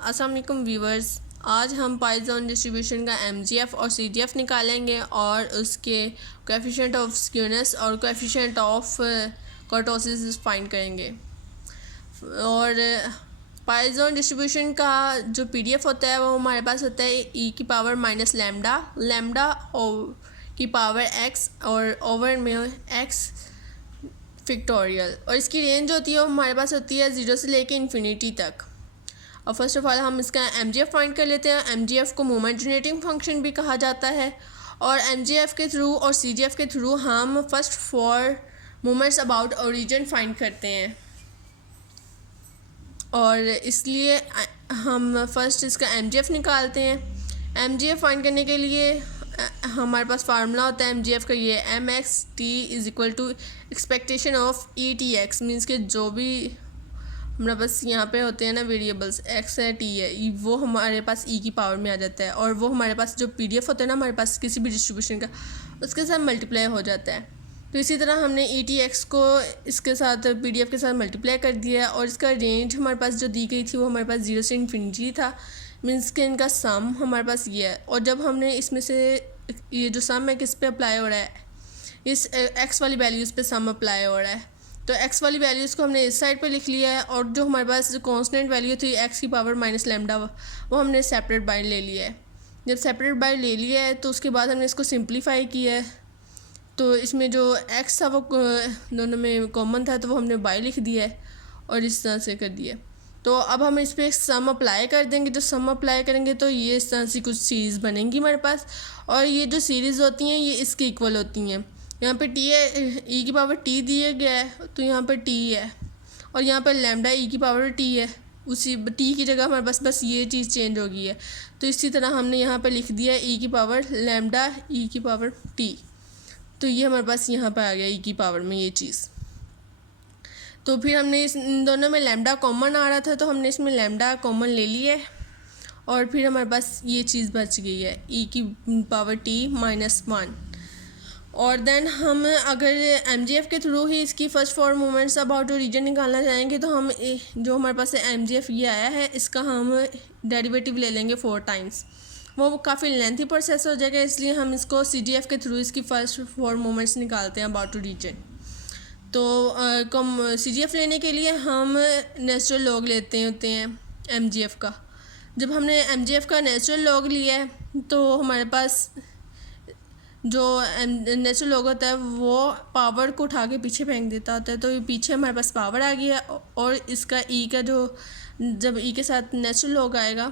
अस्सलाम वालेकुम व्यूवर्स। आज हम पाइथन डिस्ट्रीब्यूशन का एमजीएफ और सीजीएफ निकालेंगे और उसके कोएफिशिएंट ऑफ स्क्यूनेस और कोएफिशिएंट ऑफ कर्टोसिस फाइंड करेंगे। और पाइथन डिस्ट्रीब्यूशन का जो पीडीएफ होता है वो हमारे पास होता है ई की पावर माइनस लैम्डा की पावर एक्स और ओवर में एक्स फैक्टोरियल, और इसकी रेंज होती है वो हमारे पास होती है 0 से लेके इन्फिनिटी तक। और फर्स्ट ऑफ ऑल हम इसका एमजीएफ फाइंड कर लेते हैं। एमजीएफ को मोमेंट जनरेटिंग फंक्शन भी कहा जाता है, और एमजीएफ के थ्रू और सीजीएफ के थ्रू हम first 4 moments about origin find करते हैं। और इसलिए हम फर्स्ट इसका एमजीएफ निकालते हैं। एमजीएफ फाइंड करने के लिए हमारे पास फार्मूला होता है एमजीएफ का, ये M X T is equal to expectation of E T X. Means के जो भी हमारे पास यहाँ पे होते हैं ना वेरिएबल्स, एक्स है टी है, वो हमारे पास ई की पावर में आ जाता है, और वो हमारे पास जो पीडीएफ होता है ना हमारे पास किसी भी डिस्ट्रीब्यूशन का, उसके साथ मल्टीप्लाई हो जाता है। तो इसी तरह हमने ई टी एक्स को इसके साथ पीडीएफ के साथ मल्टीप्लाई कर दिया, और इसका रेंज हमारे पास जो दी गई थी वो हमारे पास 0 से इन्फिनिटी था। मीन्स के इनका सम हमारे पास ये है, और जब हमने इसमें से ये जो सम है किस पे अप्लाई हो रहा है, इस एक्स वाली वैल्यूज़ पे सम अप्लाई हो रहा है। तो एक्स वाली वैल्यूज़ को हमने इस साइड पे लिख लिया है, और जो हमारे पास जो कॉन्स्टेंट वैल्यू थी एक्स की पावर माइनस लैम्डा वो हमने सेपरेट बाय ले लिया है। जब सेपरेट बाय ले लिया है तो उसके बाद हमने इसको सिंप्लीफाई किया है। तो इसमें जो एक्स था वो दोनों में कॉमन था, तो वो हमने बाय लिख दिया है और इस तरह से कर दिया। तो अब हम इस पर सम अप्लाई कर देंगे। जो सम अप्लाई करेंगे तो ये इस तरह से कुछ सीरीज़ बनेंगी हमारे पास, और ये जो सीरीज़ होती हैं ये इसके इक्वल होती हैं। यहाँ पे टी है, ई की पावर टी दिया गया है तो यहाँ पे टी है, और यहाँ पे लैम्डा ई की पावर टी है, उसी टी की जगह हमारे पास बस ये चीज़ चेंज हो गई है। तो इसी तरह हमने यहाँ पे लिख दिया ई की पावर लैम्डा ई की पावर टी, तो ये हमारे पास यहाँ पर आ गया ई की पावर में ये चीज़। तो फिर हमने इन दोनों में लैम्डा कॉमन आ रहा था, तो हमने इसमें लैम्डा कॉमन ले लिया है, और फिर हमारे पास ये चीज़ बच गई है ई की पावर टी माइनस 1। और देन हम अगर एमजीएफ के थ्रू ही इसकी फर्स्ट 4 मोमेंट्स अबाउट ओरिजिन निकालना चाहेंगे तो हम जो हमारे पास एमजीएफ ये आया है इसका हम डेरिवेटिव ले लेंगे 4 टाइम्स। वो काफ़ी लेंथी प्रोसेस हो जाएगा, इसलिए हम इसको सीजीएफ के थ्रू इसकी फर्स्ट 4 मोमेंट्स निकालते हैं अबाउट ओरिजिन। तो सीजीएफ लेने के लिए हम नेचुरल लॉग लेते होते हैं एमजीएफ का। जब हमने एमजीएफ का नेचुरल लॉग लिया है तो हमारे पास जो नेचुरल लॉग होता है वो पावर को उठा के पीछे फेंक देता होता है, तो ये पीछे हमारे पास पावर आ गया, और इसका ई का जो जब ई के साथ नेचुरल लॉग आएगा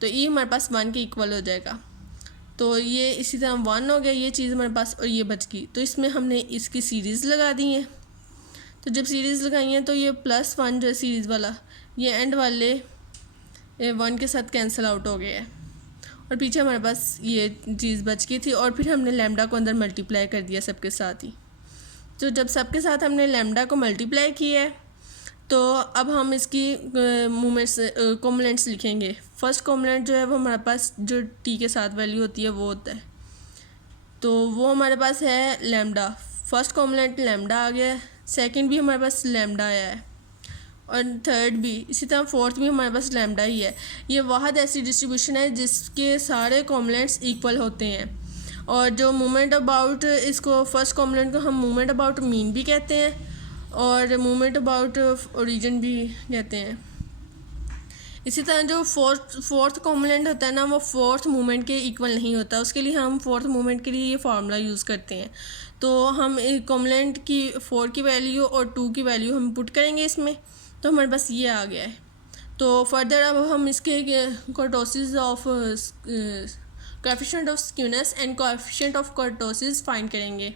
तो ई हमारे पास 1 के इक्वल हो जाएगा। तो ये इसी तरह 1 हो गया ये चीज़ हमारे पास, और ये बच गई। तो इसमें हमने इसकी सीरीज़ लगा दी है। तो जब सीरीज़ लगाई है तो ये +1 जो है सीरीज़ वाला, ये एंड वाले 1 के साथ कैंसिल आउट हो गया है, और पीछे हमारे पास ये चीज़ बच गई थी। और फिर हमने लैम्डा को अंदर मल्टीप्लाई कर दिया सबके साथ ही। तो जब सबके साथ हमने लैम्डा को मल्टीप्लाई किया है तो अब हम इसकी मोमेंट्स कॉम्पोनेंट्स लिखेंगे। फर्स्ट कॉम्पोनेंट जो है वो हमारे पास जो टी के साथ वैल्यू होती है वो होता है, तो वो हमारे पास है लैम्डा। फर्स्ट कॉम्पोनेंट लैम्डा आ गया, सेकंड भी हमारे पास लैम्डा आया है, और थर्ड भी, इसी तरह फोर्थ भी हमारे पास लैम्डा ही है। ये वाहद ऐसी डिस्ट्रीब्यूशन है जिसके सारे कॉम्पोनेंट्स इक्वल होते हैं। और जो मोमेंट अबाउट, इसको फर्स्ट कॉम्पोनेंट को हम मोमेंट अबाउट मीन भी कहते हैं और मोमेंट अबाउट ओरिजिन भी कहते हैं। इसी तरह जो फोर्थ कॉम्पोनेंट होता है ना वो फोर्थ मोमेंट के इक्वल नहीं होता, उसके लिए हम फोर्थ मोमेंट के लिए ये फार्मूला यूज़ करते हैं। तो हम कॉम्पोनेंट की 4 की वैल्यू और 2 की वैल्यू हम पुट करेंगे इसमें, तो हमारे पास ये आ गया है। तो फर्दर अब हम इसके kurtosis of coefficient of skewness and coefficient of kurtosis find करेंगे।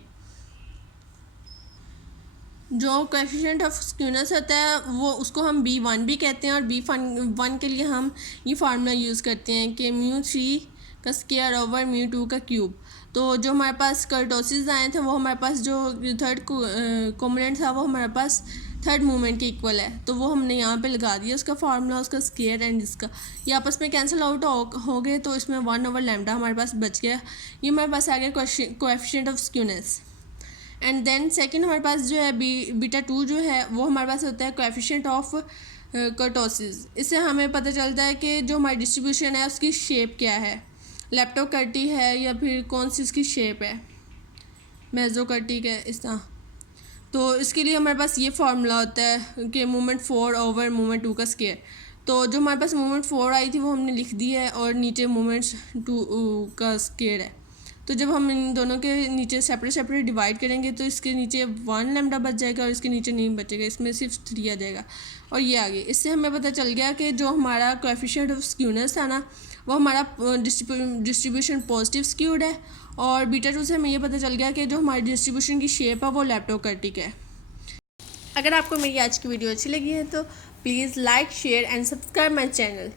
जो कोएफिशिएंट ऑफ स्क्यूनेस होता है वो उसको हम B1 भी कहते हैं, और B1 के लिए हम ये फार्मूला यूज़ करते हैं कि μ3 का स्क्वायर ओवर μ2 का क्यूब। तो जो हमारे पास कर्टोसिस आए थे वो हमारे पास जो थर्ड कॉम्पोनेंट था वो हमारे पास थर्ड मोमेंट के इक्वल है, तो वो हमने यहाँ पे लगा दिया उसका फार्मूला, उसका स्क्वायर एंड इसका, ये आपस में कैंसिल आउट हो गए, तो इसमें 1 ओवर लैम्डा हमारे पास बच गया। ये हमारे पास आ गया coefficient of skewness. And then second हमारे पास जो है बीटा 2 जो है वो हमारे पास होता है कोएफिशिएंट ऑफ कर्टोसिस। इससे हमें पता चलता है कि जो हमारी डिस्ट्रीब्यूशन है उसकी शेप क्या है, लेप्टोकर्टी है या फिर कौन सी इसकी शेप है, मेसोकर्टिक है, इस तरह। तो इसके लिए हमारे पास ये फार्मूला होता है कि मोमेंट 4 ओवर मोमेंट 2 का स्केयर। तो जो हमारे पास मोमेंट 4 आई थी वो हमने लिख दी है और नीचे मोमेंट्स 2 का स्केयर है। तो जब हम इन दोनों के नीचे सेपरेट डिवाइड करेंगे तो इसके नीचे 1 लैम्डा बच जाएगा और इसके नीचे नहीं बचेगा, इसमें सिर्फ 3 आ जाएगा और ये आ गया। इससे हमें पता चल गया कि जो हमारा कोएफिशिएंट ऑफ स्क्यूनेस था ना वो हमारा डिस्ट्रीब्यूशन पॉजिटिव स्क्यूड है, और बीटा 2 से हमें ये पता चल गया कि जो हमारी डिस्ट्रीब्यूशन की शेप है वो लेप्टोकर्टिक है। अगर आपको मेरी आज की वीडियो अच्छी लगी है तो please like, share and subscribe my channel.